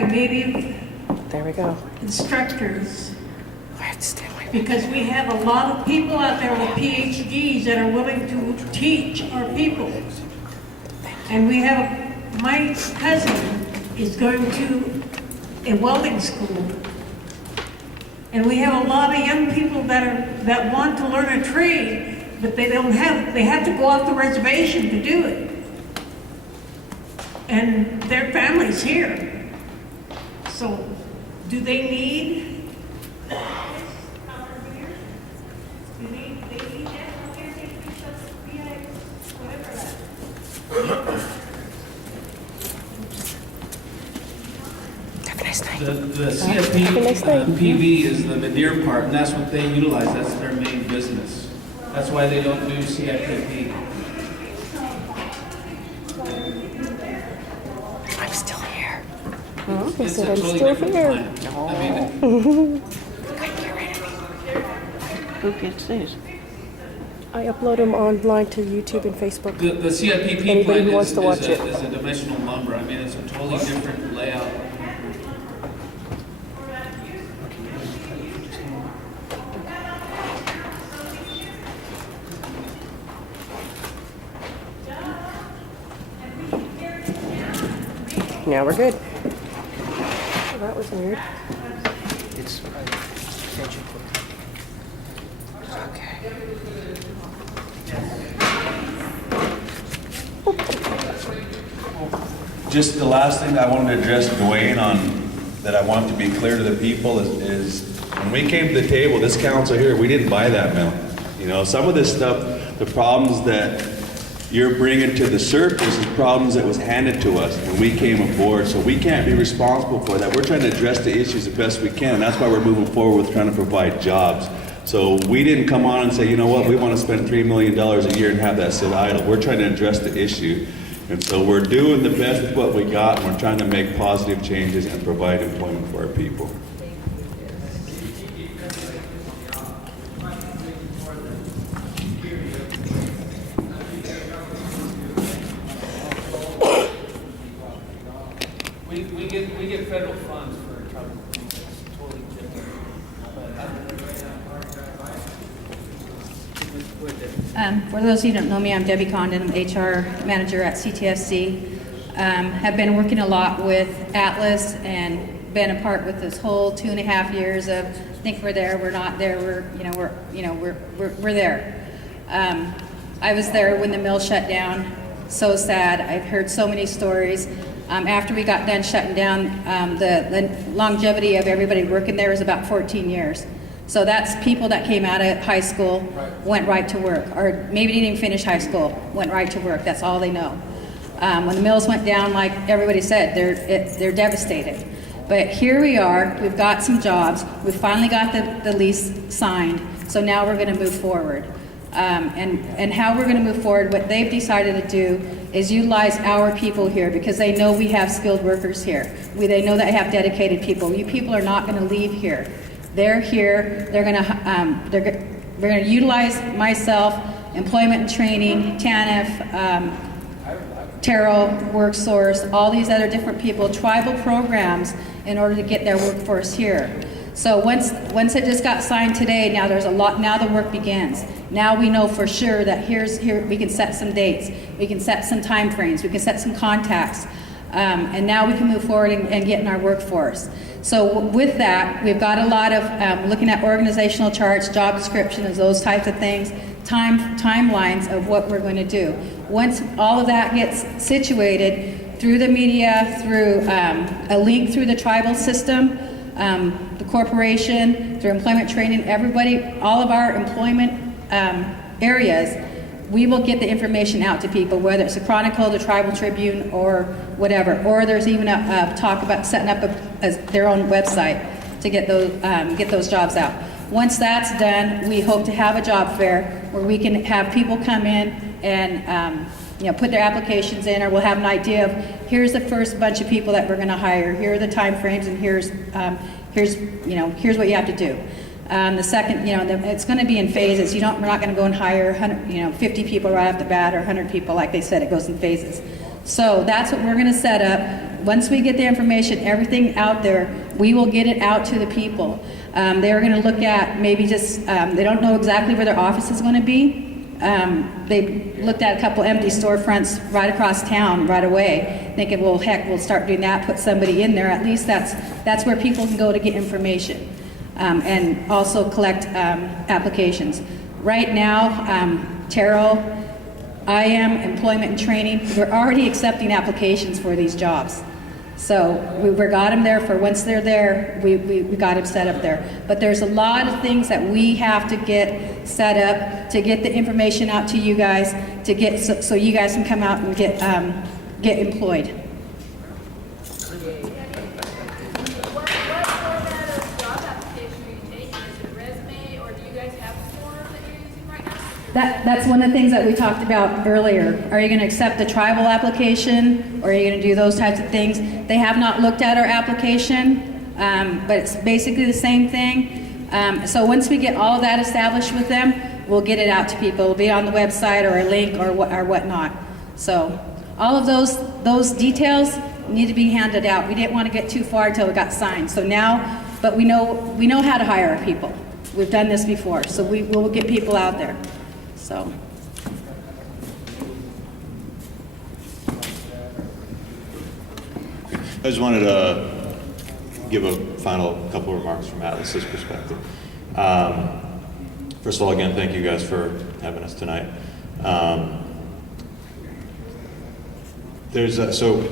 by native There we go. instructors, Let's stay away. because we have a lot of people out there with PhDs that are willing to teach our people. And we have, my cousin is going to a welding school. And we have a lot of young people that want to learn a trade, but they have to go off the reservation to do it. And their family's here. So, do they need this power here? Do they need that? Okay, they can whatever that. Have a nice night. The Have a nice night. PV is the veneer part, and that's what they utilize. That's their main business. That's why they don't do CIPP. I'm still here. It's They a said I'm totally still different here. plant. I mean, Couldn't get rid of me. Who gets these? I upload them online to YouTube and Facebook. the CIPP Anybody plant who wants to watch it. is a dimensional lumber. I mean, it's a totally different layout. Now we're good. Well, that was weird. It's extension cord. Okay. Just the last thing I wanted to address Dwayne on, that I want to be clear to the people is when we came to the table, this council here, we didn't buy that mill. You know, some of this stuff, the problems that you're bringing to the surface is problems that was handed to us when we came aboard, so we can't be responsible for that. We're trying to address the issues the best we can, and that's why we're moving forward with trying to provide jobs. So we didn't come on and say, you know what, we want to spend $3 million a year and have that sit idle. We're trying to address the issue. And so we're doing the best with what we got, and we're trying to make positive changes and provide employment for our people. We get federal funds for trouble. It's totally different. For those who don't know me, I'm Debbie Condon. I'm HR manager at CTFC. Have been working a lot with Atlas and been a part with this whole 2.5 years of think we're there, we're not there, we're there. I was there when the mill shut down. So sad. I've heard so many stories. After we got done shutting down, the longevity of everybody working there is about 14 years. So that's people that came out of high school, went right to work, or maybe didn't even finish high school, went right to work. That's all they know. When the mills went down, like everybody said, they're devastated. But here we are, we've got some jobs, we finally got the lease signed, so now we're gonna move forward. And how we're gonna move forward, what they've decided to do is utilize our people here, because they know we have skilled workers here. They know that I have dedicated people. You people are not gonna leave here. They're here, we're gonna utilize myself, employment and training, TANF, Taro, WorkSource, all these other different people, tribal programs, in order to get their workforce here. So once it just got signed today, now the work begins. Now we know for sure that here we can set some dates, we can set some time frames, we can set some contacts, and now we can move forward and get in our workforce. So with that, we've got a lot of looking at organizational charts, job descriptions, those types of things, timelines of what we're going to do. Once all of that gets situated through the media, through a link through the tribal system, the corporation, through employment training, everybody, all of our employment areas, we will get the information out to people, whether it's the Chronicle, the Tribal Tribune, or whatever. Or there's even a talk about setting up their own website to get those jobs out. Once that's done, we hope to have a job fair where we can have people come in and put their applications in, or we'll have an idea of here's the first bunch of people that we're going to hire, here are the time frames, and here's what you have to do. The second, it's going to be in phases. We're not going to go and hire 50 people right off the bat, or 100 people, like they said. It goes in phases. So that's what we're going to set up. once we get the information, everything out there, we will get it out to the people. They're going to look at maybe just, they don't know exactly where their office is going to be. They looked at a couple empty storefronts right across town right away, thinking, well, heck, we'll start doing that, put somebody in there. At least that's where people can go to get information, and also collect applications. Right now, Terrell, IM, employment and training, we're already accepting applications for these jobs. So we got them there for once they're there, we got them set up there. But there's a lot of things that we have to get set up to get the information out to you guys, to get so you guys can come out and get employed. What format of job application are you taking? Is it a resume, or do you guys have a form that you're using right now? That's one of the things that we talked about earlier. Are you going to accept the tribal application, or are you going to do those types of things? They have not looked at our application, but it's basically the same thing. So once we get all of that established with them, we'll get it out to people. It'll be on the website or a link or whatnot. So all of those details need to be handed out. We didn't want to get too far until it got signed. So now, but we know how to hire our people. We've done this before, so we will get people out there. So. I just wanted to give a final couple of remarks from Atlas's perspective. First of all, again, thank you guys for having us tonight. So,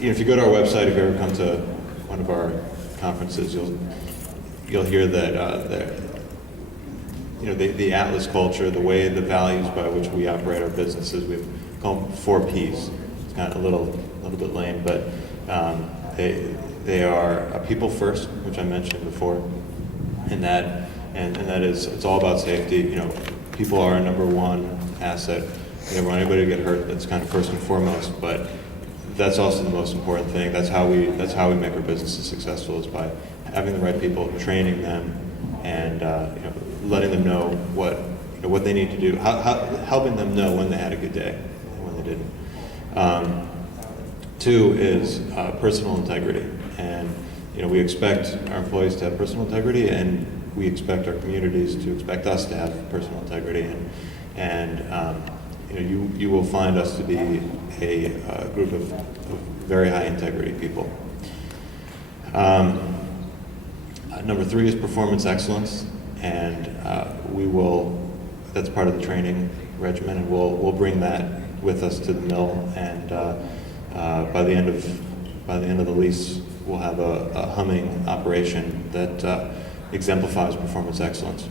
if you go to our website, if you ever come to one of our conferences, you'll hear that the Atlas culture, the way, the values by which we operate our businesses, we call them 4 Ps. It's kind of a little bit lame, but they are a people first, which I mentioned before, and that is, it's all about safety. People are our number one asset. We never want anybody to get hurt. That's kind of first and foremost, but that's also the most important thing. That's how we make our businesses successful, is by having the right people, training them, and letting them know what they need to do, helping them know when they had a good day and when they didn't. 2 is personal integrity, and we expect our employees to have personal integrity, and we expect our communities to expect us to have personal integrity, and you will find us to be a group of very high integrity people. Number 3 is performance excellence, and that's part of the training regimen, and we'll bring that with us to the mill, and by the end of the lease, we'll have a humming operation that exemplifies performance excellence.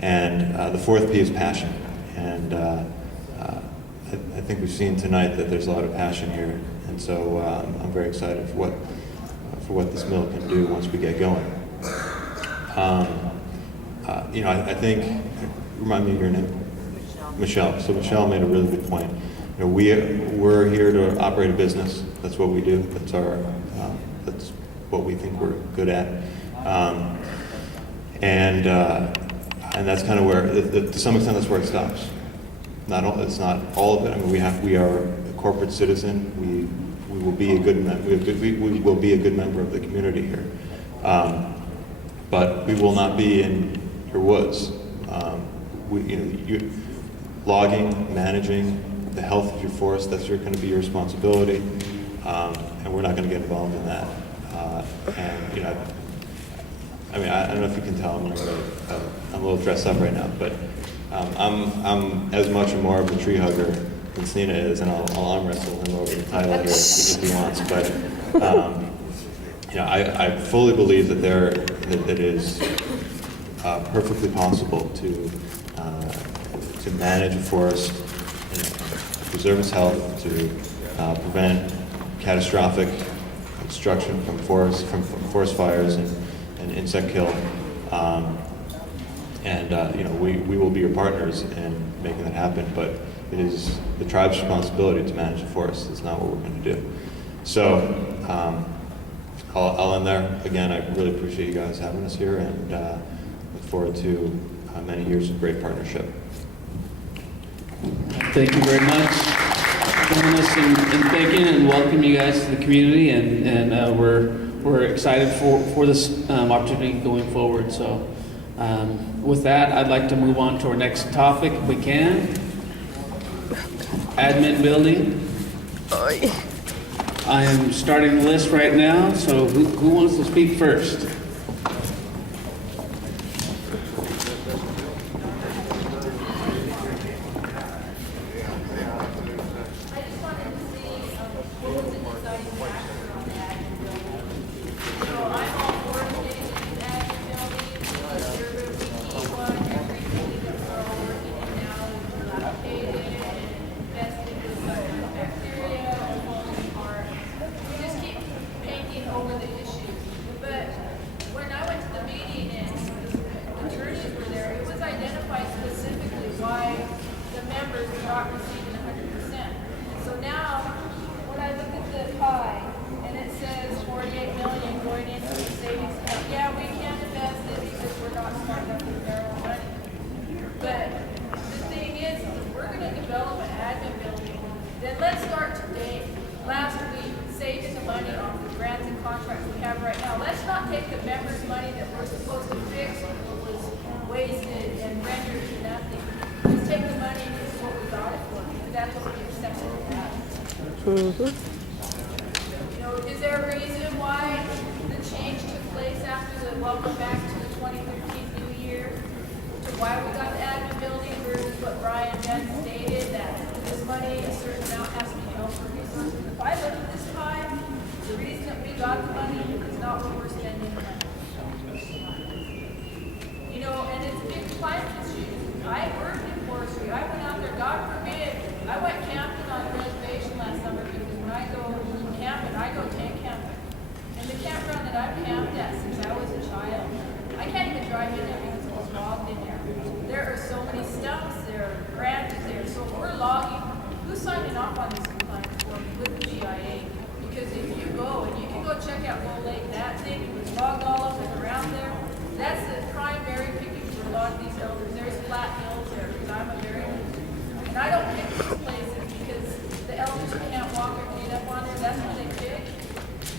And the 4th P is passion, and I think we've seen tonight that there's a lot of passion here, and so I'm very excited for what this mill can do once we get going. I think, remind me of your name? Michelle. So Michelle made a really good point. We're here to operate a business. That's what we do. That's what we think we're good at. And that's kind of where, to some extent, that's where it stops. It's not all of it. I mean, we are a corporate citizen. We will be a good we will be a good member of the community here. But we will not be in your woods. Logging, managing the health of your forest, that's going to be your responsibility, and we're not going to get involved in that. I don't know if you can tell, I'm a little dressed up right now, but I'm as much or more of a tree hugger than Snina is, and I'll arm wrestle him over the title here if he wants. But I fully believe that it is perfectly possible to manage a forest, preserve its health, to prevent catastrophic destruction from forest fires and insect kill. We will be your partners in making that happen, but it is the tribe's responsibility to manage the forest. It's not what we're going to do. So I'll end there. Again, I really appreciate you guys having us here, and look forward to many years of great partnership. Thank you very much. join us in thanking and welcome you guys to the community, and we're excited for this opportunity going forward. So with that, I'd like to move on to our next topic if we can. Admin building. I am starting the list right now, so who wants to speak first? Is there a reason why the change took place after the welcome back to the 2013 new year? To why we got the admin building versus what Brian Dunn stated, that this money, a certain amount has to be held for resources? If I look at this time, the reason that we got the money is not what we're spending the money. And it's a big climate issue. I worked in forestry. I went out there, God forbid, I went camping on a reservation last summer because when I go camping, I go tent camping. And the campground that I've camped at since I was a child, I can't even drive in there because it was logged in there. There are so many stumps, there are branches there. So if we're logging, who's signing off on these compliance forms with the GIA? Because if you go, and you can go check out Bull Lake, that thing was logged all up and around there. That's the primary picking for a lot of these elders. There's flat hills there because I'm a very and I don't pick these places because the elders can't walk or clean up on there. That's what they pick.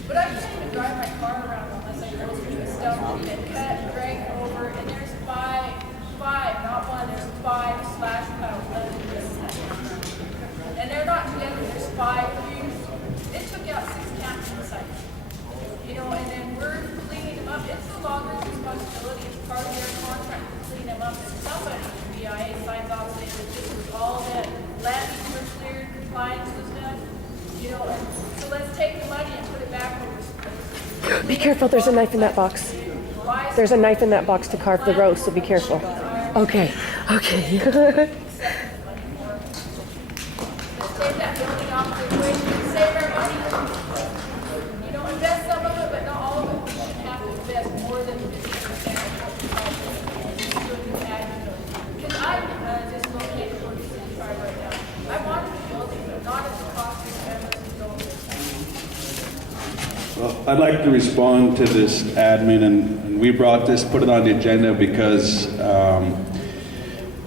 But I can't even drive my car around unless I go through the stuff and get cut, dragged over, and there's five, not one, there's 5 slash piles left in this set. And they're not together, there's 5 views. It took out 6 camping sites. And then we're cleaning them up. It's the logger's responsibility. It's part of their contract to clean them up. And somebody from BIA signs off saying that this was all that landings were cleared, compliance was done. And so let's take the money and put it back where we're supposed to. Be careful, there's a knife in that box. There's a knife in that box to carve the roast, so be careful. Okay. Let's take that building off the equation and save our money. Invest some of it, but not all of it. We shouldn't have to invest more than 50% of what we because I'm just located for the city tribe right now. I wanted the building, but not at the cost of members who don't. Well, I'd like to respond to this admin, and we put it on the agenda because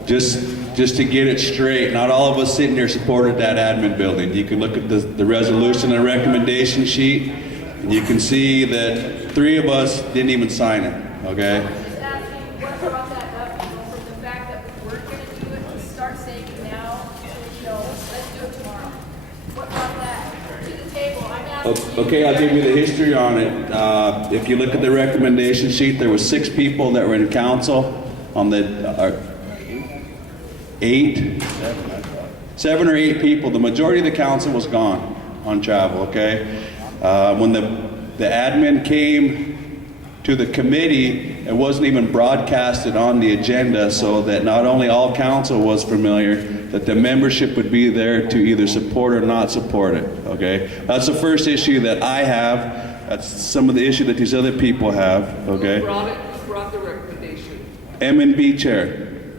just to get it straight, not all of us sitting here supported that admin building. You can look at the resolution and recommendation sheet, and you can see that 3 of us didn't even sign it, okay? I'm just asking what brought that up, from the fact that we weren't going to do it, to start saving now, let's do it tomorrow. What brought that to the table? I'm asking. Okay, I'll give you the history on it. If you look at the recommendation sheet, there were 6 people that were in council on the 7 or 8 people. The majority of the council was gone on travel, okay? When the admin came to the committee, it wasn't even broadcasted on the agenda so that not only all council was familiar, that the membership would be there to either support or not support it, okay? That's the first issue that I have. That's some of the issue that these other people have, okay? Who brought the recommendation? M&B chair,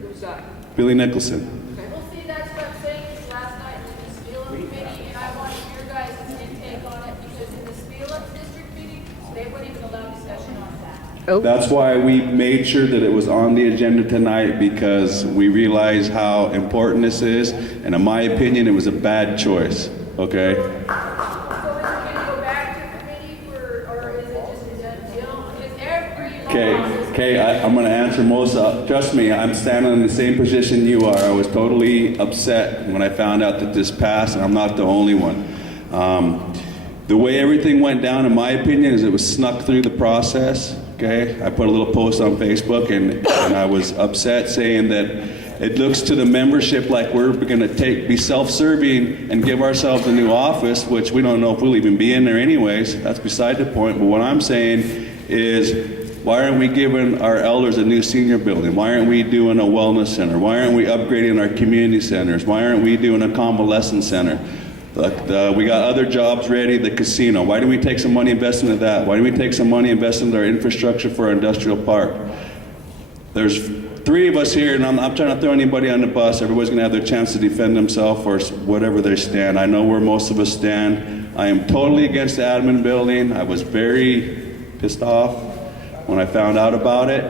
Who's that? Billy Nicholson. Well, see, that's what I'm saying, is last night in the Spielum committee, and I wanted your guys' intake on it, because in the Spielum district meeting, they wouldn't even allow discussion on that. Oh. That's why we made sure that it was on the agenda tonight, because we realize how important this is, and in my opinion, it was a bad choice, okay? So is it gonna go back to committee or is it just a done deal? Because every law is. Okay, I'm gonna answer most, trust me, I'm standing in the same position you are. I was totally upset when I found out that this passed, and I'm not the only one. The way everything went down, in my opinion, is it was snuck through the process, okay? I put a little post on Facebook, and I was upset saying that it looks to the membership like we're gonna be self-serving and give ourselves a new office, which we don't know if we'll even be in there anyways. That's beside the point. But what I'm saying is, why aren't we giving our elders a new senior building? Why aren't we doing a wellness center? Why aren't we upgrading our community centers? Why aren't we doing a convalescence center? We got other jobs ready, the casino. Why do we take some money investing in that? Why do we take some money investing in our infrastructure for our industrial park? There's 3 of us here, and I'm not trying to throw anybody on the bus. Everybody's gonna have their chance to defend themselves or whatever they stand. I know where most of us stand. I am totally against the admin building. I was very pissed off when I found out about it.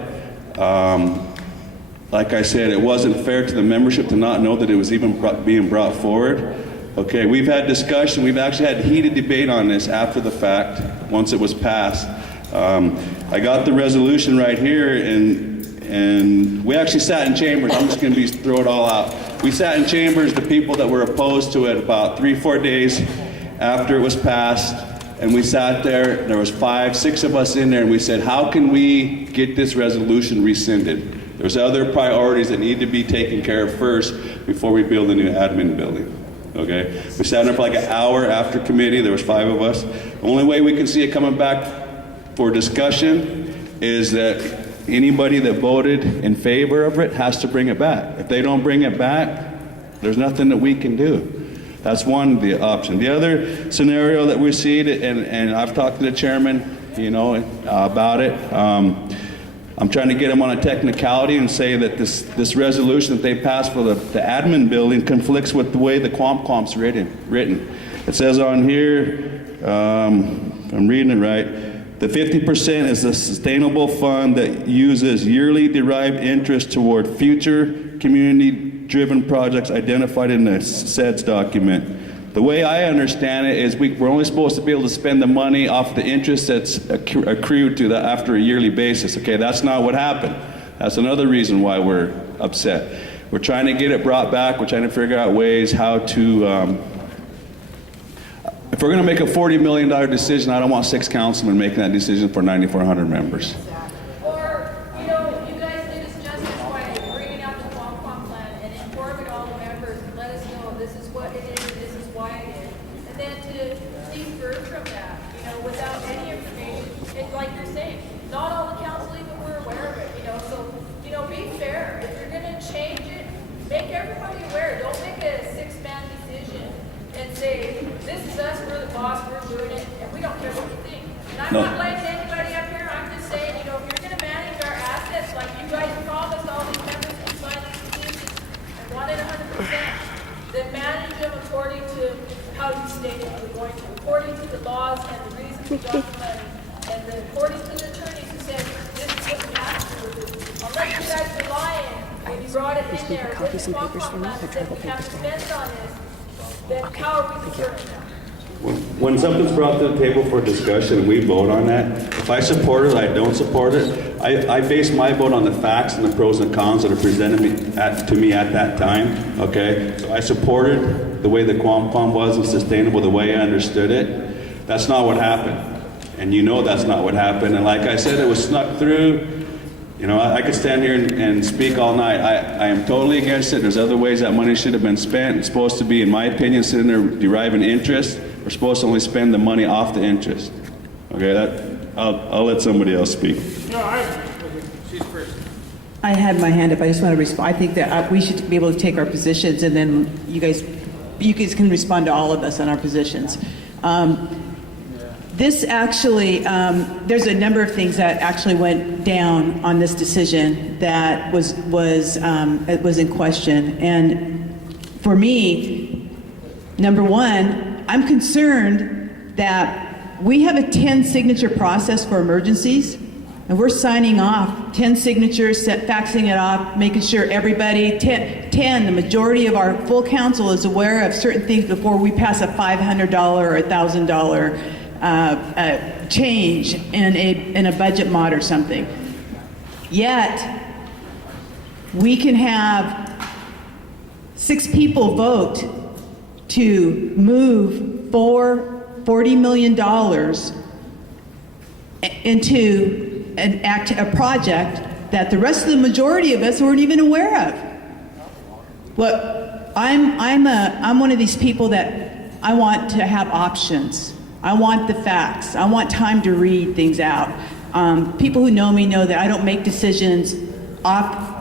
Like I said, it wasn't fair to the membership to not know that it was even being brought forward. Okay, we've had discussion, we've actually had heated debate on this after the fact, once it was passed. I got the resolution right here, and we actually sat in chambers. I'm just gonna throw it all out. We sat in chambers, the people that were opposed to it, about 3-4 days after it was passed. And we sat there was 5-6 of us in there, and we said, how can we get this resolution rescinded? There's other priorities that need to be taken care of first before we build a new admin building, okay? We sat there for like an hour after committee, there was 5 of us. The only way we can see it coming back for discussion is that anybody that voted in favor of it has to bring it back. If they don't bring it back, there's nothing that we can do. That's one the option. The other scenario that we see, and I've talked to the chairman, about it. I'm trying to get him on a technicality and say that this resolution that they passed for the admin building conflicts with the way the Quam's written. It says on here, if I'm reading it right, the 50% is a sustainable fund that uses yearly derived interest toward future community-driven projects identified in the SEDS document. The way I understand it is we're only supposed to be able to spend the money off the interest that's accrued to that after a yearly basis. Okay, that's not what happened. That's another reason why we're upset. We're trying to get it brought back. We're trying to figure out ways how to, if we're gonna make a $40 million decision, I don't want 6 councilmen making that decision for 9,400 members. Or, you guys did us justice by bringing out the Quam plan and informing all the members and let us know this is what it is and this is why it is. And then to see further from that, without any information, it's like you're saying, not all the council even were aware of it, so, be fair. If you're gonna change it, make everybody aware. Don't make a 6-man decision and say, this is us, we're the boss, we're doing it, and we don't care what you think. And I'm not blaming anybody up here, I'm just saying, if you're gonna manage our assets like you guys promised all these members can sign these decisions and want it 100%, then manage them according to how you stated you were going to, according to the laws and the reasons you got the money, and then according to the attorneys who said, this is what you have to do with it. Unless you guys were lying, when you brought it in there, copy this some Quam papers for me, plan or said travel we have papers to for me? spend on this, then how are we determining that? When something's brought to the table for discussion, we vote on that. If I support it, I don't support it. I base my vote on the facts and the pros and cons that are presented to me at that time, okay? So I supported the way the Quam was and sustainable the way I understood it. That's not what happened. And that's not what happened. And like I said, it was snuck through. I could stand here and speak all night. I am totally against it. There's other ways that money should have been spent. It's supposed to be, in my opinion, sitting there deriving interest. We're supposed to only spend the money off the interest. Okay, I'll let somebody else speak. She's first. I had my hand up. I just want to respond. I think that we should be able to take our positions, and then you guys can respond to all of us on our positions. This actually, there's a number of things that actually went down on this decision that was in question. And for me, number one, I'm concerned that we have a 10 signature process for emergencies, And we're signing off, 10 signatures, faxing it off, making sure everybody, 10, the majority of our full council is aware of certain things before we pass a $500 or $1,000 change in a budget mod or something. Yet, we can have 6 people vote to move $40 million into a project that the rest of the majority of us weren't even aware of. Look, I'm one of these people that I want to have options. I want the facts. I want time to read things out. People who know me know that I don't make decisions off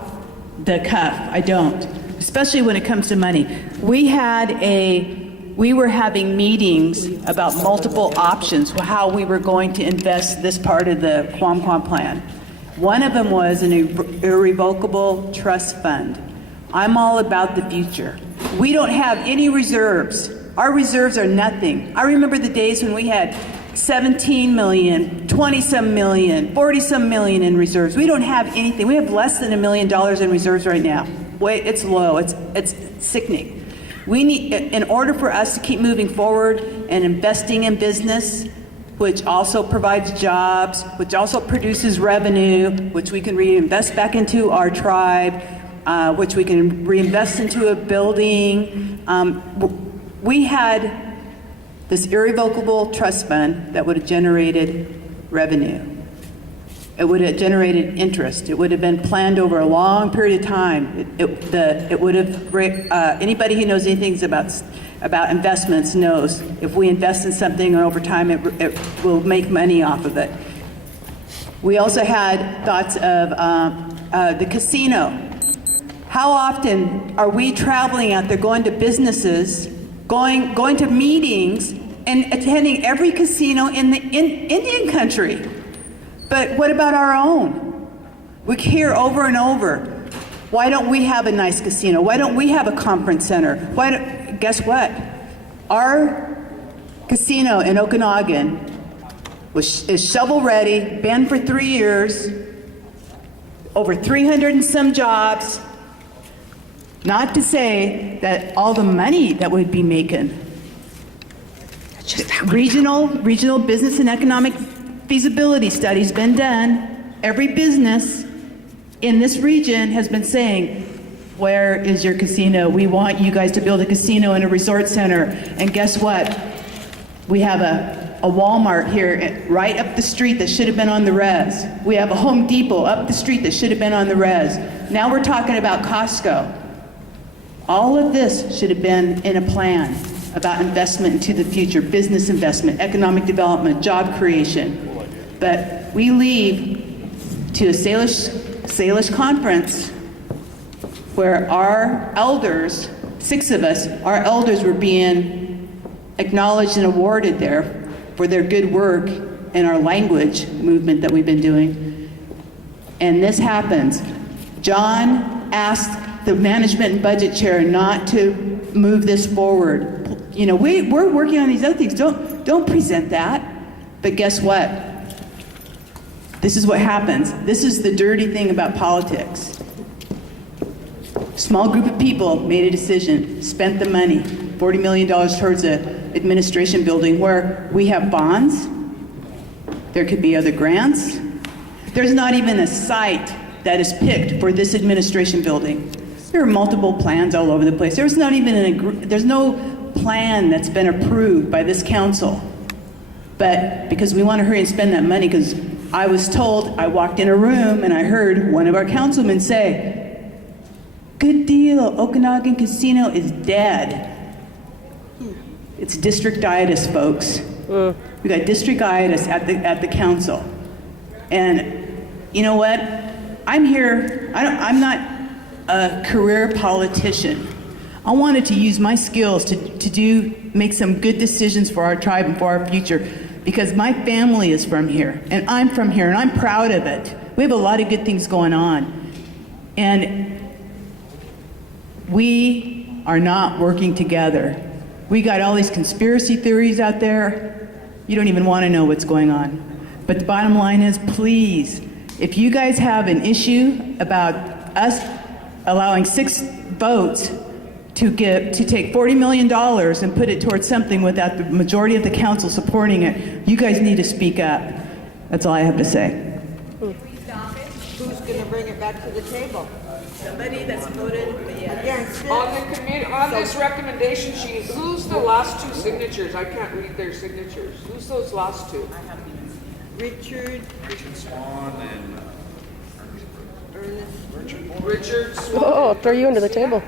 the cuff. I don't, especially when it comes to money. We were having meetings about multiple options, how we were going to invest this part of the Quam plan. One of them was an irrevocable trust fund. I'm all about the future. We don't have any reserves. Our reserves are nothing. I remember the days when we had 17 million, 20-some million, 40-some million in reserves. We don't have anything. We have less than $1 million in reserves right now. Wait, it's low. It's sickening. We need, in order for us to keep moving forward and investing in business, which also provides jobs, which also produces revenue, which we can reinvest back into our tribe, which we can reinvest into a building. We had this irrevocable trust fund that would have generated revenue. It would have generated interest. It would have been planned over a long period of time. It would have, anybody who knows anything about investments knows if we invest in something over time, it will make money off of it. We also had thoughts of the casino. How often are we traveling out there, going to businesses, going to meetings, and attending every casino in Indian country? But what about our own? We hear over and over, why don't we have a nice casino? Why don't we have a conference center? Guess what? Our casino in Okanagan is shovel ready, been for 3 years, over 300 and some jobs. Not to say that all the money that we'd be making. Regional business and economic feasibility study's been done. Every business in this region has been saying, where is your casino? We want you guys to build a casino and a resort center. And guess what? We have a Walmart here right up the street that should have been on the res. We have a Home Depot up the street that should have been on the res. Now we're talking about Costco. All of this should have been in a plan about investment into the future, business investment, economic development, job creation. But we leave to a Salish conference where our elders, 6 of us, our elders were being acknowledged and awarded there for their good work in our language movement that we've been doing. And this happens. John asked the management and budget chair not to move this forward. You know, we're working on these other things. Don't present that. But guess what? This is what happens. This is the dirty thing about politics. Small group of people made a decision, spent the money, $40 million towards an administration building where we have bonds. There could be other grants. There's not even a site that is picked for this administration building. There are multiple plans all over the place. There's not even there's no plan that's been approved by this council. But because we want to hurry and spend that money, because I was told, I walked in a room and I heard one of our councilmen say, good deal, Okanagan Casino is dead. It's districtitis, folks. We got districtitis at the council. And you know what? I'm here, I'm not a career politician. I wanted to use my skills to make some good decisions for our tribe and for our future, because my family is from here, and I'm from here, and I'm proud of it. We have a lot of good things going on. And we are not working together. We got all these conspiracy theories out there. You don't even want to know what's going on. But the bottom line is, please, If you guys have an issue about us allowing 6 votes to take $40 million and put it towards something without the majority of the council supporting it, you guys need to speak up. That's all I have to say. Who's going to bring it back to the table? Somebody that's voted against it. On this recommendation sheet, who's the last 2 signatures? I can't read their signatures. Who's those last 2? Richard Swan and Ernest. Richard Swan. Oh, I'll throw you under the table.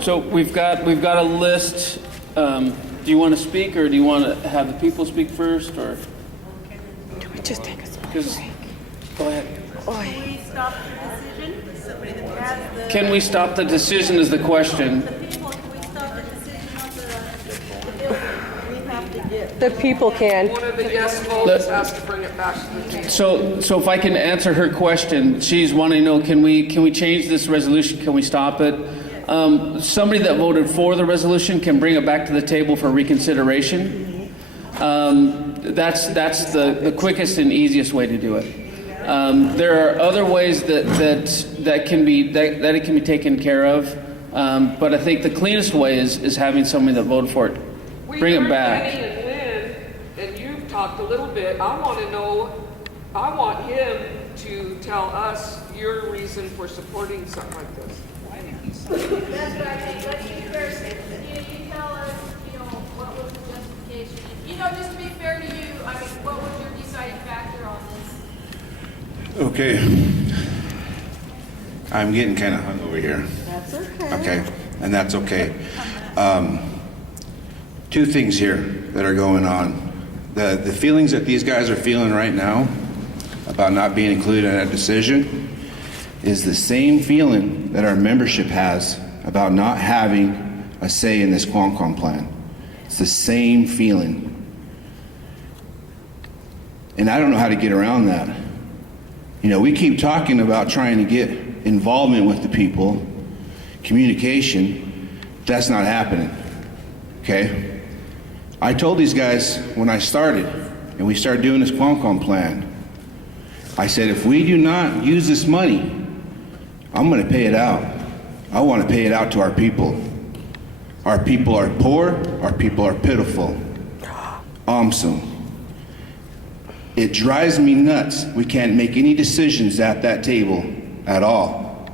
So we've got a list. Do you want to speak, or do you want to have the people speak first, or? Do we just take a small 'Cause- break? Go ahead. Can we stop the decision? Can we stop the decision is the question. The people, can we stop the decision of the bill? We have to get. The people can. One of the yes votes has to bring it back to the table. So if I can answer her question, she's wanting to know, can we change this resolution? Can we stop it? Somebody that voted for the resolution can bring it back to the table for reconsideration. That's the quickest and easiest way to do it. There are other ways that it can be taken care of, but I think the cleanest way is having somebody that voted for it bring it back. Kenny and Lynn, and you've talked a little bit. I want him to tell us your reason for supporting something like this. That's what I think. Let's be fair. You tell us, what was the justification? Just to be fair to you, I mean, what was your deciding factor on this? Okay. I'm getting kind of hung over here. That's okay. Okay, and that's okay. 2 things here that are going on. The feelings that these guys are feeling right now about not being included in that decision is the same feeling that our membership has about not having a say in this Qualcomm plan. It's the same feeling. And I don't know how to get around that. We keep talking about trying to get involvement with the people, communication. That's not happening, okay? I told these guys when I started, and we started doing this Qualcomm plan, I said, if we do not use this money, I'm going to pay it out. I want to pay it out to our people. Our people are poor. Our people are pitiful. Awesome. It drives me nuts. We can't make any decisions at that table at all.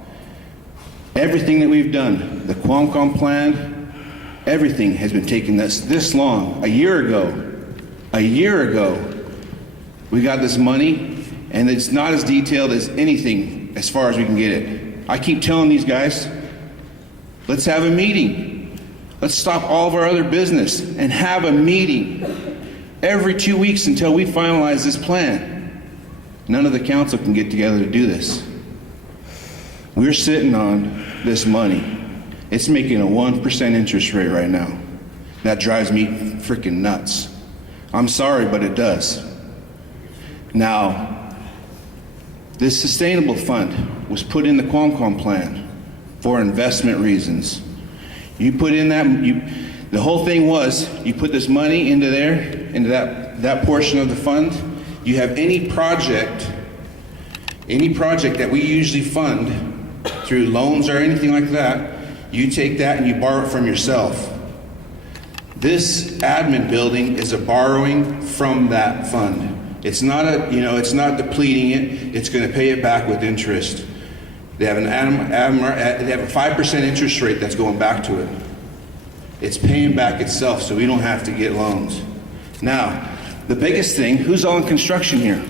Everything that we've done, the Qualcomm plan, everything has been taking us this long. A year ago, we got this money, and it's not as detailed as anything as far as we can get it. I keep telling these guys, let's have a meeting. Let's stop all of our other business and have a meeting every 2 weeks until we finalize this plan. None of the council can get together to do this. We're sitting on this money. It's making a 1% interest rate right now. That drives me freaking nuts. I'm sorry, but it does. Now, this sustainable fund was put in the Qualcomm plan for investment reasons. You put in the whole thing was, you put this money into there, into that portion of the fund. You have any project that we usually fund through loans or anything like that, you take that and you borrow it from yourself. This admin building is a borrowing from that fund. It's not it's not depleting it. It's going to pay it back with interest. They have they have a 5% interest rate that's going back to it. It's paying back itself, so we don't have to get loans. Now, the biggest thing, who's all in construction here?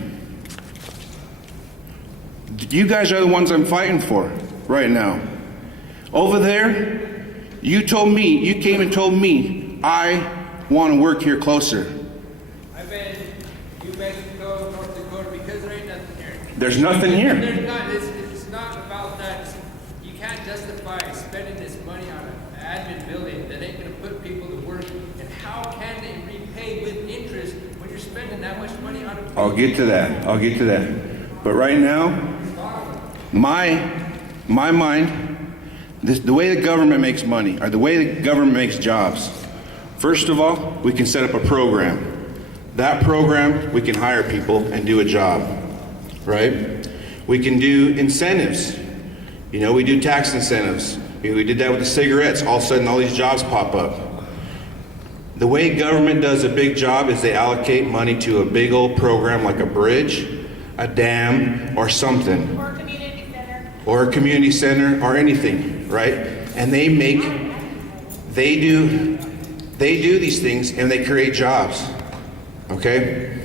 You guys are the ones I'm fighting for right now. Over there, you came and told me, I want to work here closer. You've been to North Dakota because there ain't nothing here. There's nothing here. There's not, it's not about that. You can't justify spending this money on an admin building that ain't going to put people to work. And how can they repay with interest when you're spending that much money on a I'll get to that. But right now, my mind, the way the government makes money, or the way the government makes jobs, first of all, we can set up a program. That program, we can hire people and do a job. right? We can do incentives. You know, we do tax incentives. We did that with the cigarettes. All of a sudden, all these jobs pop up. The way government does a big job is they allocate money to a big old program like a bridge, a dam, or something. Or a community center. Or a community center, or anything, right? And they do these things and they create jobs, okay?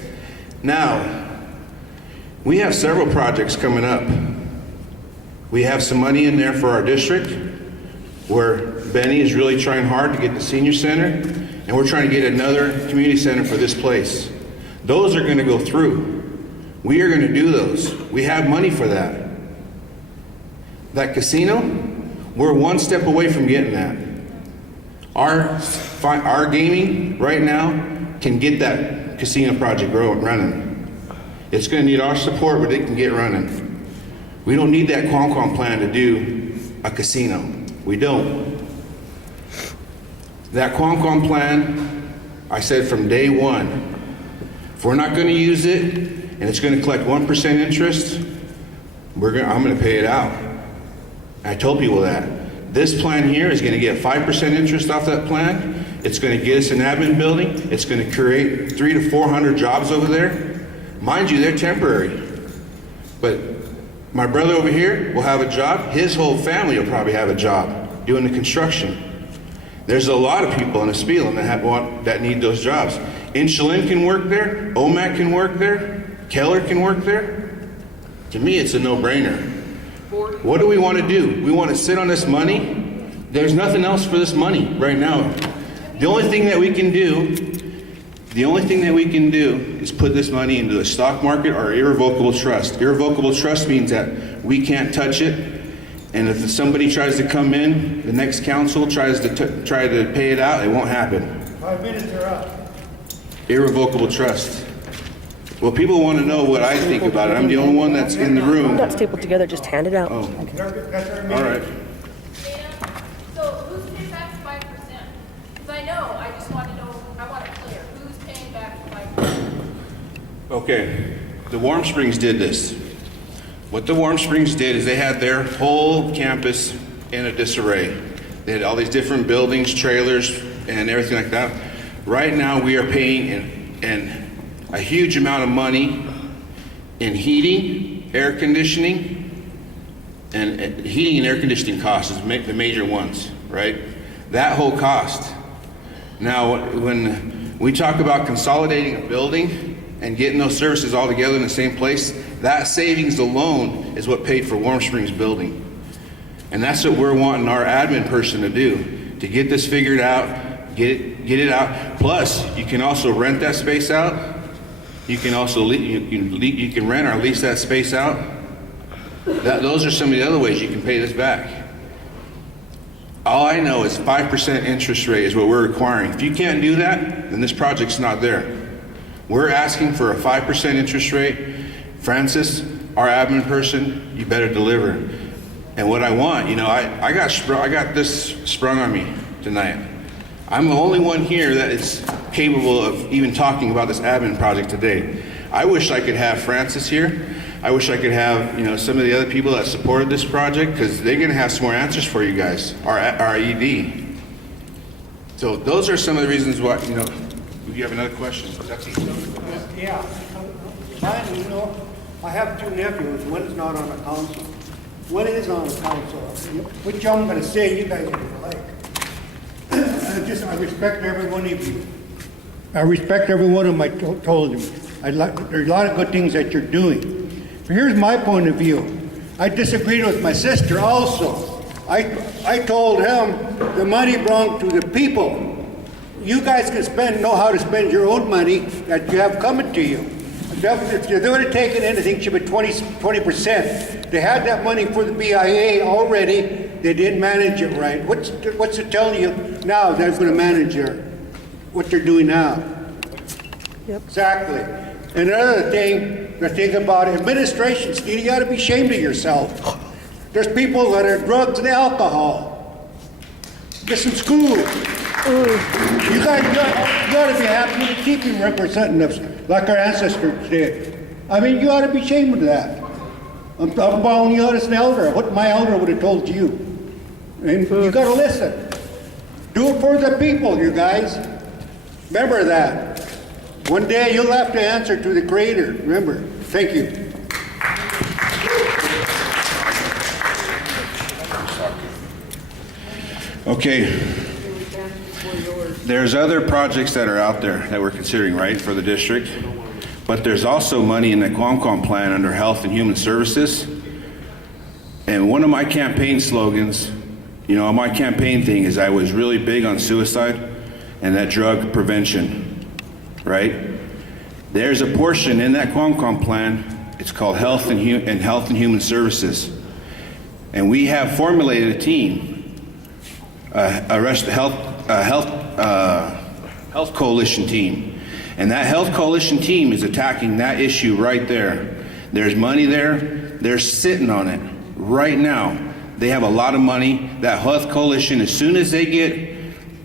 Now, we have several projects coming up. We have some money in there for our district where Benny is really trying hard to get the senior center, and we're trying to get another community center for this place. Those are gonna go through. We are gonna do those. We have money for that. That casino, we're one step away from getting that. Our gaming right now can get that casino project running. It's gonna need our support, but it can get running. We don't need that Qualcomm plan to do a casino. We don't. That Qualcomm plan, I said from day one, if we're not gonna use it and it's gonna collect 1% interest, I'm gonna pay it out. I told people that. This plan here is gonna get 5% interest off that plan. It's gonna get us an admin building. It's gonna create 300 to 400 jobs over there. Mind you, they're temporary. But my brother over here will have a job. His whole family will probably have a job doing the construction. There's a lot of people in Espelon that need those jobs. Inchalin can work there. Omak can work there. Keller can work there. To me, it's a no-brainer. What do we want to do? We want to sit on this money? There's nothing else for this money right now. The only thing that we can do is put this money into the stock market or irrevocable trust. Irrevocable trust means that we can't touch it, and if somebody tries to come in, the next council tries to pay it out, it won't happen. 5 minutes are up. Irrevocable trust. Well, people want to know what I think about it. I'm the only one that's in the room. Not stapled together, just hand it out. Oh, all right. So who's paying back 5%? Because I know, I just want to know, I want it clear. Who's paying back 5%? Okay, the Warm Springs did this. What the Warm Springs did is they had their whole campus in a disarray. They had all these different buildings, trailers, and everything like that. Right now, we are paying a huge amount of money in heating, air conditioning, and heating and air conditioning costs is the major ones, right? That whole cost. Now, when we talk about consolidating a building and getting those services all together in the same place, that savings alone is what paid for Warm Springs building. And that's what we're wanting our admin person to do, to get this figured out, get it out. Plus, you can also rent that space out. You can also you can rent or lease that space out. Those are some of the other ways you can pay this back. All I know is 5% interest rate is what we're requiring. If you can't do that, then this project's not there. We're asking for a 5% interest rate. Francis, our admin person, you better deliver. And what I want, I got this sprung on me tonight. I'm the only one here that is capable of even talking about this admin project today. I wish I could have Francis here. I wish I could have, some of the other people that supported this project, because they're going to have some more answers for you guys, our ED. So those are some of the reasons why, if you have another question. Yeah. I have two nephews. One is not on the council. One is on the council. Which I'm going to say you guys are going to like. I respect every one of you. I respect every one of them. I told you. There's a lot of good things that you're doing. But here's my point of view. I disagreed with my sister also. I told him the money belonged to the people. You guys can know how to spend your own money that you have coming to you. If they would have taken anything, it should be 20%. They had that money for the BIA already. They didn't manage it right. What's it telling you now they're going to manage what they're doing now? Yep. Exactly. And another thing, the thing about administration, Steve, you got to be ashamed of yourself. There's people that are drugs and alcohol. Get some school. You got to be happy to keep you representing us like our ancestors did. I mean, you ought to be ashamed of that. I'm calling you out as an elder, what my elder would have told you. And you gotta listen. Do it for the people, you guys. Remember that. One day you'll have to answer to the Creator. Remember. Thank you. Okay. There's other projects that are out there that we're considering, right, for the district. But there's also money in the Qualcomm plan under Health and Human Services. And one of my campaign slogans, you know, my campaign thing is I was really big on suicide and that drug prevention, right? There's a portion in that Qualcomm plan, it's called Health and Human Services. And we have formulated a team, health coalition team. And that health coalition team is attacking that issue right there. There's money there. They're sitting on it right now. They have a lot of money. That health coalition, as soon as they get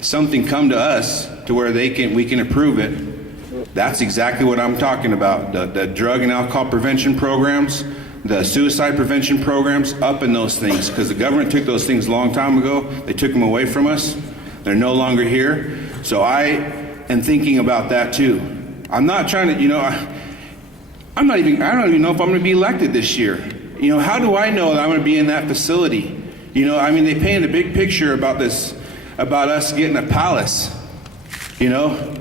something come to us to where we can approve it, that's exactly what I'm talking about. The drug and alcohol prevention programs, the suicide prevention programs, up in those things, because the government took those things a long time ago. They took them away from us. They're no longer here. So I am thinking about that too. I'm not trying to, you know, I don't even know if I'm going to be elected this year. You know, how do I know that I'm going to be in that facility? You know, I mean, they painted a big picture about this, about us getting a palace. You know,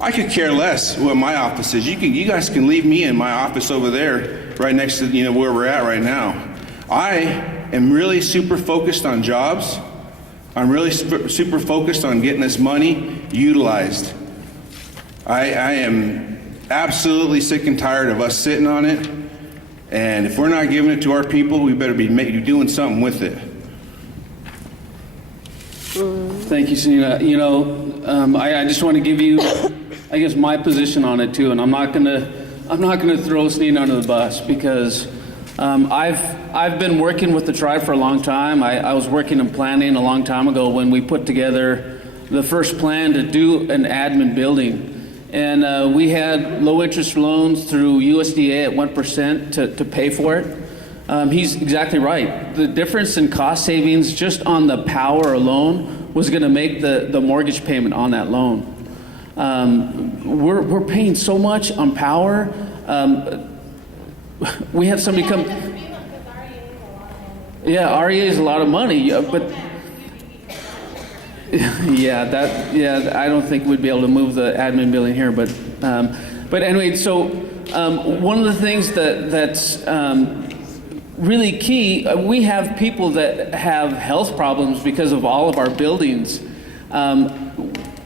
I could care less what my office is. You guys can leave me in my office over there, right next to, you know, where we're at right now. I am really super focused on jobs. I'm really super focused on getting this money utilized. I am absolutely sick and tired of us sitting on it. And if we're not giving it to our people, we better be doing something with it. Thank you, Sunita. You know, I just want to give you, I guess, my position on it too, and I'm not gonna throw Sunita under the bus because I've been working with the tribe for a long time. I was working in planning a long time ago when we put together the first plan to do an admin building. And we had low interest loans through USDA at 1% to pay for it. He's exactly right. The difference in cost savings just on the power alone was going to make the mortgage payment on that loan. We're paying so much on power. We had somebody come. Yeah, REA is a lot of money, but. Yeah, I don't think we'd be able to move the admin building here, but anyway, so one of the things that's really key, we have people that have health problems because of all of our buildings.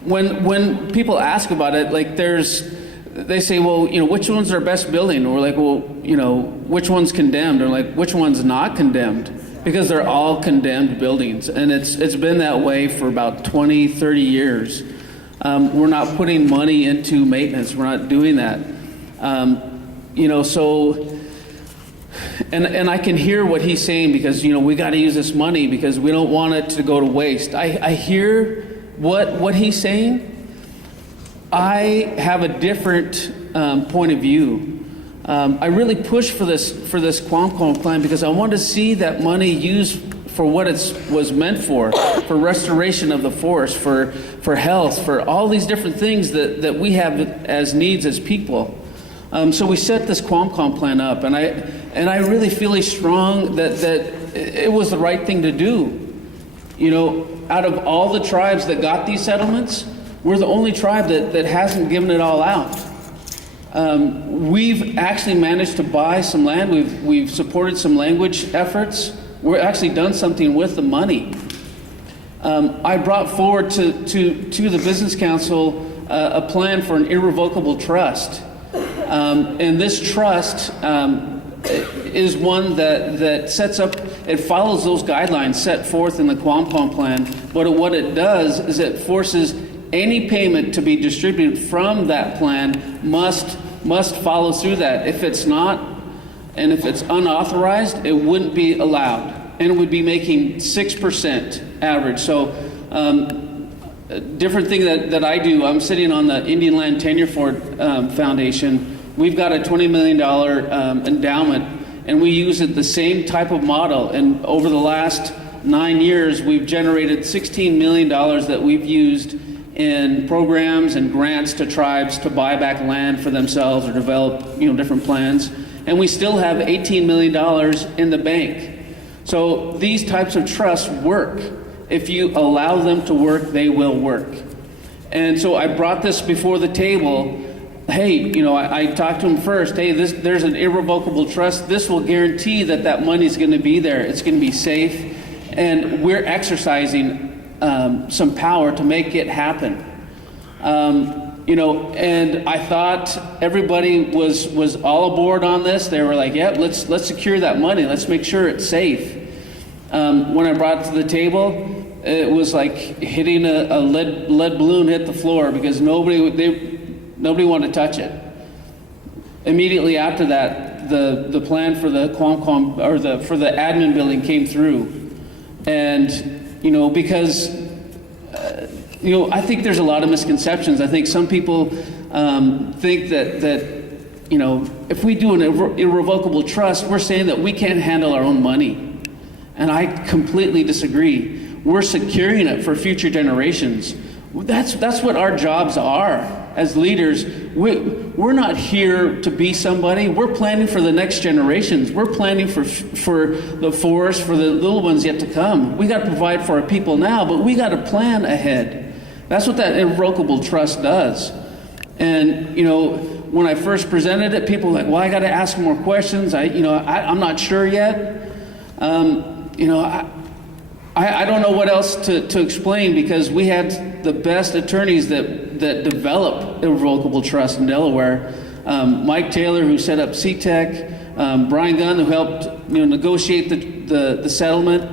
When people ask about it, like they say, well, you know, which one's our best building? Or we're like, well, you know, which one's condemned? Or like, which one's not condemned? Because they're all condemned buildings. And it's been that way for about 20, 30 years. We're not putting money into maintenance. We're not doing that. You know, so, and I can hear what he's saying because, you know, we got to use this money because we don't want it to go to waste. I hear what he's saying. I have a different point of view. I really pushed for this Qualcomm plan because I want to see that money used for what it was meant for restoration of the forest, for health, for all these different things that we have as needs as people. So we set this Qualcomm plan up, and I really feel strong that it was the right thing to do. You know, out of all the tribes that got these settlements, we're the only tribe that hasn't given it all out. We've actually managed to buy some land. We've supported some language efforts. We've actually done something with the money. I brought forward to the Business Council a plan for an irrevocable trust. And this trust is one that sets up, it follows those guidelines set forth in the Qualcomm plan, but what it does is it forces any payment to be distributed from that plan must follow through that. If it's not, and if it's unauthorized, it wouldn't be allowed. And it would be making 6% average. So a different thing that I do, I'm sitting on the Indian Land Tenure Foundation, we've got a $20 million endowment, and we use it the same type of model. And over the last 9 years, we've generated $16 million that we've used in programs and grants to tribes to buy back land for themselves or develop, different plans. And we still have $18 million in the bank. So these types of trusts work. If you allow them to work, they will work. And so I brought this before the table. Hey, I talked to him first. Hey, there's an irrevocable trust. This will guarantee that money's going to be there. It's going to be safe. And we're exercising some power to make it happen. And I thought everybody was all aboard on this. They were like, "Yep, let's secure that money. Let's make sure it's safe." When I brought it to the table, it was like hitting a lead balloon hit the floor, because nobody wanted to touch it. Immediately after that, the plan for the for the admin building came through. And, because, I think there's a lot of misconceptions. I think some people think that if we do an irrevocable trust, we're saying that we can't handle our own money. And I completely disagree. We're securing it for future generations. That's what our jobs are as leaders. We're not here to be somebody. We're planning for the next generations. We're planning for the forest, for the little ones yet to come. We got to provide for our people now, but we got to plan ahead. That's what that irrevocable trust does. And when I first presented it, people were like, "Well, I got to ask more questions. I'm not sure yet." I don't know what else to explain, because we had the best attorneys that develop irrevocable trust in Delaware. Mike Taylor, who set up CTEC, Brian Gunn, who helped negotiate the settlement,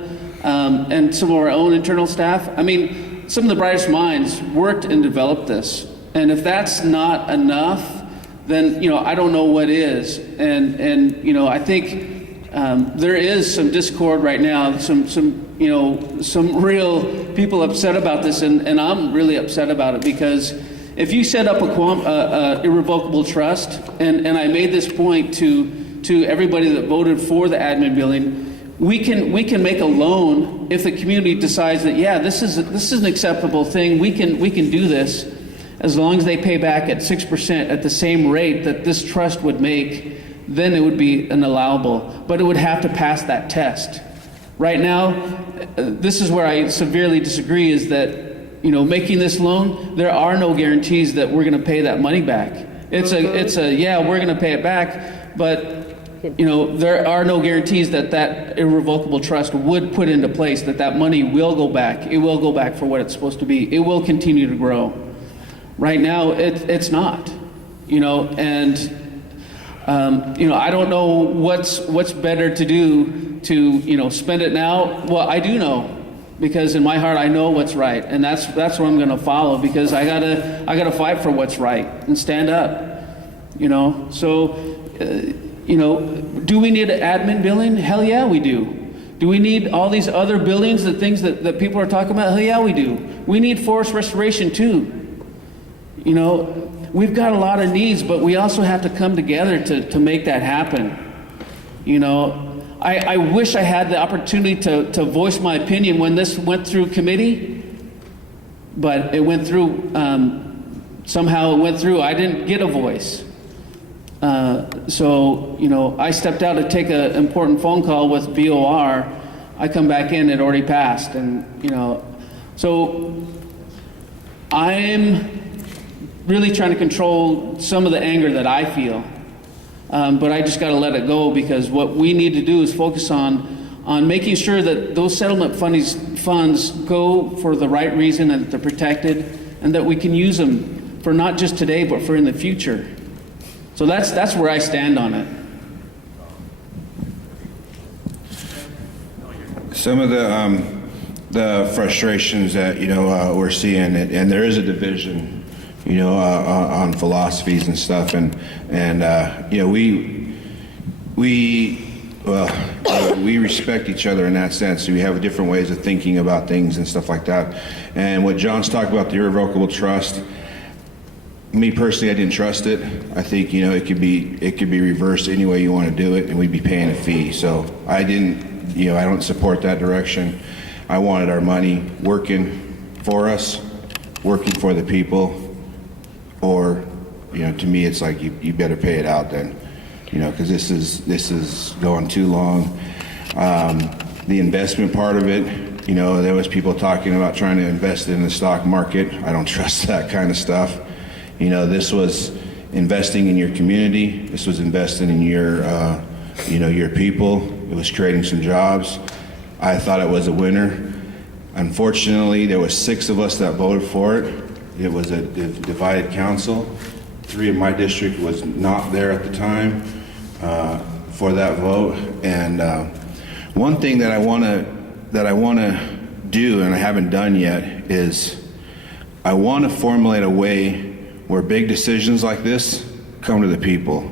and some of our own internal staff. I mean, some of the brightest minds worked and developed this. And if that's not enough, then I don't know what is. And I think there is some discord right now. Some real people upset about this, and I'm really upset about it, because if you set up a irrevocable trust, and I made this point to everybody that voted for the admin building, we can make a loan if the community decides that, yeah, this is an acceptable thing. We can do this, as long as they pay back at 6% at the same rate that this trust would make. Then it would be an allowable, but it would have to pass that test. Right now, this is where I severely disagree, is that, making this loan, there are no guarantees that we're going to pay that money back. It's a yeah, we're going to pay it back, but, there are no guarantees that irrevocable trust would put into place, that money will go back. It will go back for what it's supposed to be. It will continue to grow. Right now, it's not, and I don't know what's better to do to spend it now. Well, I do know, because in my heart I know what's right, and that's what I'm going to follow, because I gotta fight for what's right and stand up. So do we need an admin building? Hell yeah, we do. Do we need all these other buildings, the things that people are talking about? Hell yeah, we do. We need forest restoration too. We've got a lot of needs, but we also have to come together to make that happen. I wish I had the opportunity to voice my opinion when this went through committee, but it went through, somehow it went through. I didn't get a voice. So I stepped out to take an important phone call with VOR. I come back in, it already passed. And, so I'm really trying to control some of the anger that I feel. But I just got to let it go, because what we need to do is focus on making sure that those settlement funds go for the right reason, and that they're protected, and that we can use them for not just today, but for in the future. So that's where I stand on it. Some of the frustrations that we're seeing, and there is a division, on philosophies and stuff, and we respect each other in that sense. We have different ways of thinking about things and stuff like that. And what John's talked about, the irrevocable trust, me personally, I didn't trust it. I think, it could be reversed any way you want to do it, and we'd be paying a fee. So I didn't, I don't support that direction. I wanted our money working for us, working for the people, or, to me, it's like you better pay it out then, because this is going too long. The investment part of it, there was people talking about trying to invest in the stock market. I don't trust that kind of stuff. This was investing in your community. This was investing in your, your people. It was creating some jobs. I thought it was a winner. Unfortunately, there was 6 of us that voted for it. It was a divided council. 3 of my district was not there at the time for that vote. And one thing that I want to do, and I haven't done yet, is I want to formulate a way where big decisions like this come to the people.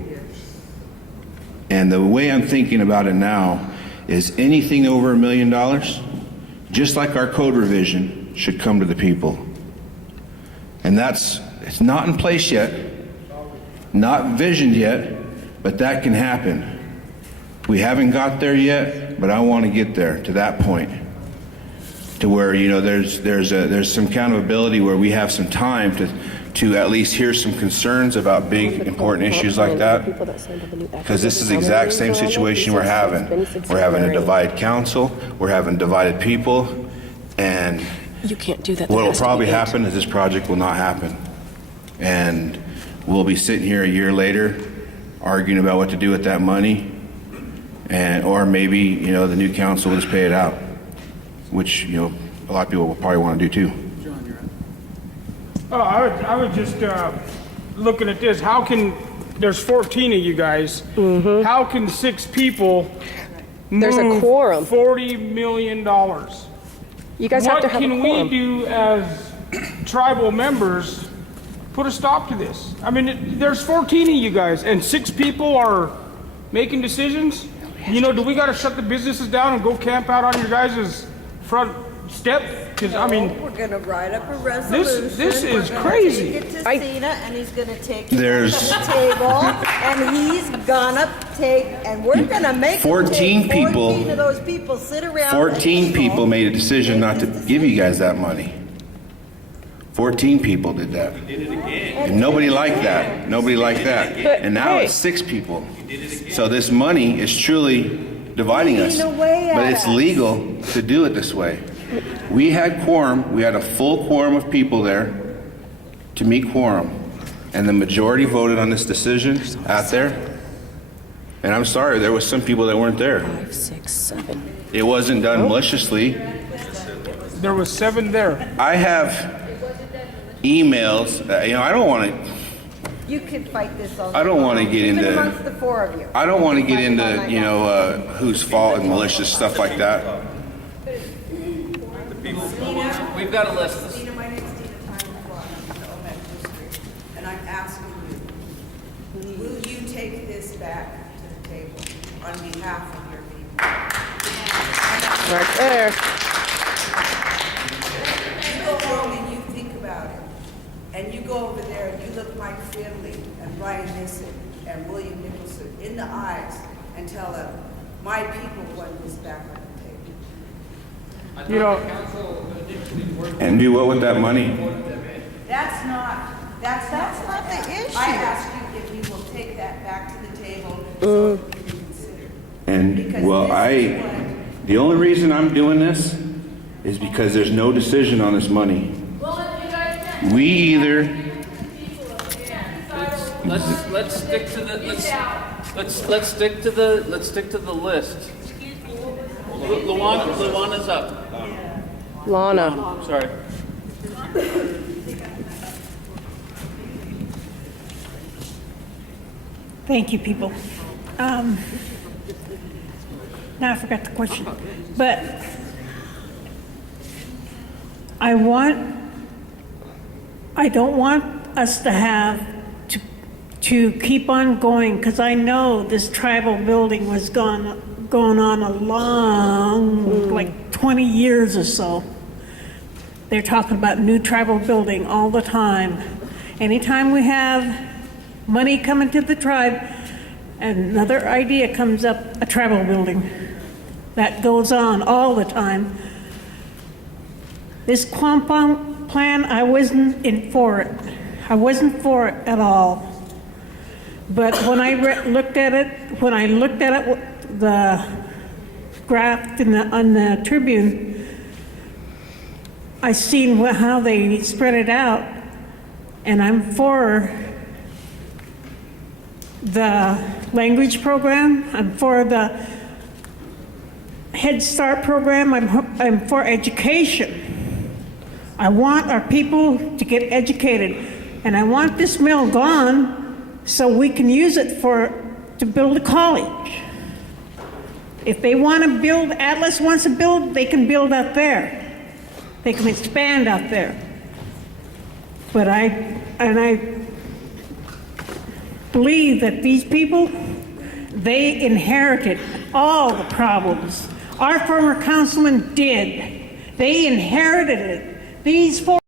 And the way I'm thinking about it now is anything over $1 million, just like our code revision, should come to the people. And it's not in place yet, not visioned yet, but that can happen. We haven't got there yet, but I want to get there to that point, to where there's some accountability, where we have some time to at least hear some concerns about big important issues like that, because this is the exact same situation we're having. We're having a divided council, we're having divided people, and You can't do that. what will probably happen is this project will not happen, and we'll be sitting here a year later arguing about what to do with that money, or maybe the new council will just pay it out, which a lot of people will probably want to do too. I was just looking at this. How can, there's 14 of you guys. How can 6 people There's a move quorum. $40 million? You guys have to have a What can quorum. we do as tribal members put a stop to this? I mean, there's 14 of you guys, and 6 people are making decisions? Do we got to shut the businesses down and go camp out on your guys' front step? Because, We're gonna write up a resolution. this is We're gonna crazy. Take it to Cena, and he's gonna take it There's- to the table, and he's gonna and we're gonna make 14 people- 14 of those people sit around. 14 people made a decision not to give you guys that money. 14 people did that. And nobody liked that. Nobody liked that. And now it's 6 people. So this money is truly dividing us. Eating away But at it's us. legal to do it this way. We had quorum. We had a full quorum of people there to meet quorum. And the majority voted on this decision out there. And I'm sorry, there was some people that weren't there. 5, 6, 7. It wasn't done maliciously. There was 7 there. I have emails, I don't want to, You can fight this all. I don't want to get Even into, amongst the 4 of you. I don't want to get Fight it all into, night long. whose fault and malicious stuff like that. We've got a list. Tina, my name's Tina Tyler from the Omak district, and I'm asking you, will you take this back to the table on behalf of your people? Right there. You go home and you think about it, and you go over there and you look Mike Finley and Brian Nissen and William Nicholson in the eyes and tell them, my people want this back on the table. And do what with that money? That's not the issue. I ask you if you will take that back to the table so it can be considered. And, well, the only reason I'm doing this is because there's no decision on this money. We either, Let's stick to the let's stick to the list. Luana's up. Lana. Sorry. Thank you, people. Now I forgot the question, but I don't want us to have to keep on going, because I know this tribal building was going on a long, like 20 years or so. They're talking about new tribal building all the time. Anytime we have money coming to the tribe, another idea comes up, a travel building. That goes on all the time. This compound plan, I wasn't in for it. I wasn't for it at all. But when I looked at it, the graph on the Tribune, I seen how they spread it out, and I'm for the language program. I'm for the Head Start program. I'm for education. I want our people to get educated, and I want this mill gone so we can use it to build a college. If they want to build, Atlas wants to build, they can build out there. They can expand out there. But I believe that these people, they inherited all the problems. Our former councilman did. They inherited it. These four